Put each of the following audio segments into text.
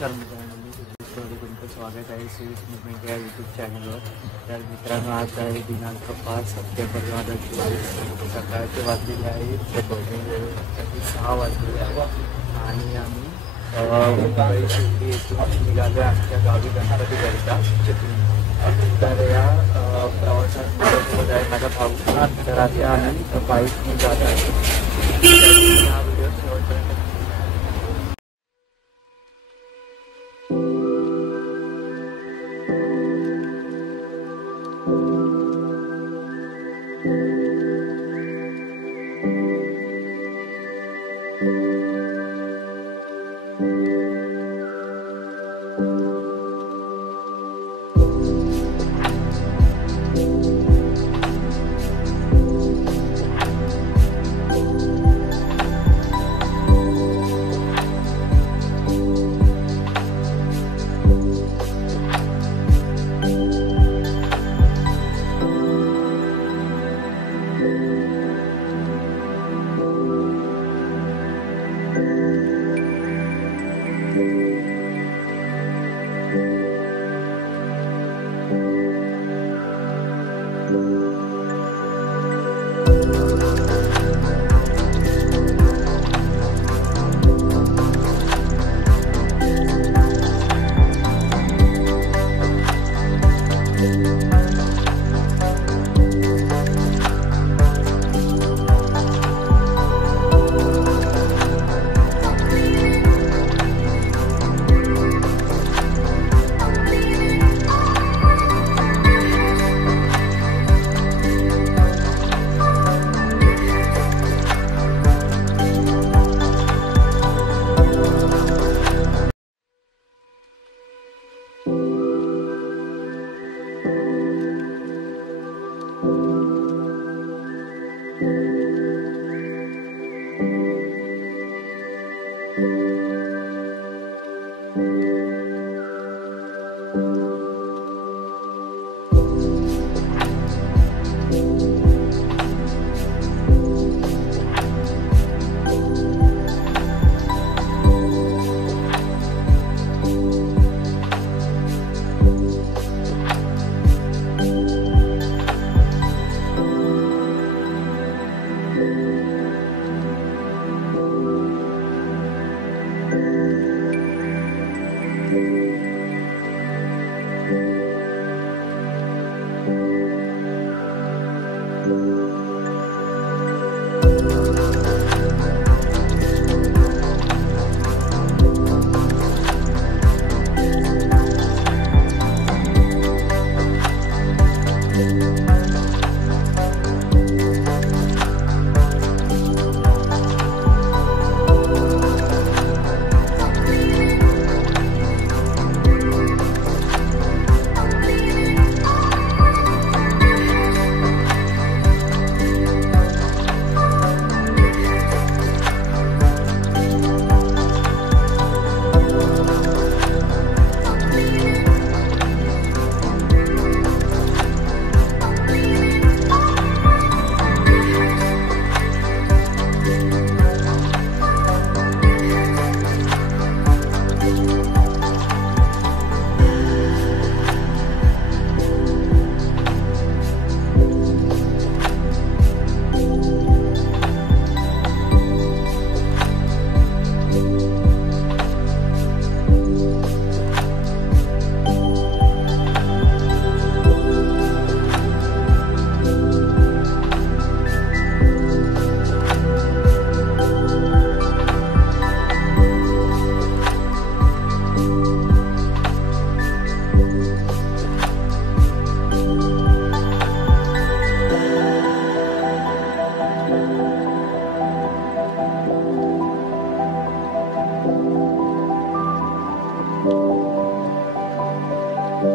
नमस्कार मित्रांनो, तुमचं स्वागत आहे सिविल्स मुवमेंट या यूट्यूब चॅनलवर. तर मित्रांनो, आज आहे दिनांक 5 सप्टेंबर 2024. सकाळचे वाजलेले आहे 6 वाजलेले आहे आणि आम्ही मुंबई शिर्डी येथून निघालो आमच्या गावी गणपतीकरिता. तर या प्रवासात आहे माझा भाऊ. तर आता आम्ही बाईकने जात आहे. हा व्हिडिओ शेवटपर्यंत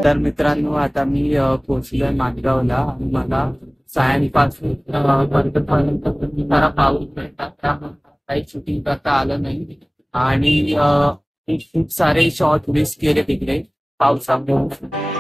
तर मित्रांनो, आता मी पोहोचलोय माणगावला आणि मला सायंकाळपासून बंदपर्यंत जरा पाऊस मिळतात, त्यामुळे काही शूटिंग करता आलं नाही आणि खूप सारे शॉट मिस केले तिकडे पावसामुळे.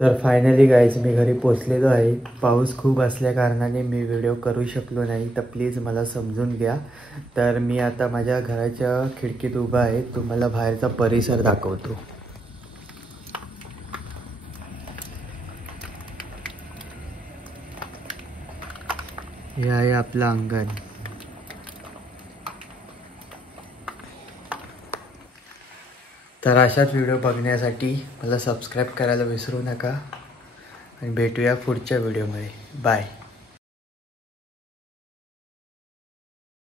तर फायनली गाईज मी घरी पोचलेलो आहे. पाऊस खूप असल्या कारणाने मी व्हिडिओ करू शकलो नाही, तर प्लीज मला समजून घ्या. तर मी आता माझ्या घराच्या खिडकीत उभा आहे, तुम्हाला बाहेरचा परिसर दाखवतो. हे आहे आपलं अंगण. तर अशाच व्हिडिओ बघण्यासाठी मला सबस्क्राईब करायला विसरू नका आणि भेटूया पुढच्या व्हिडिओमध्ये. बाय.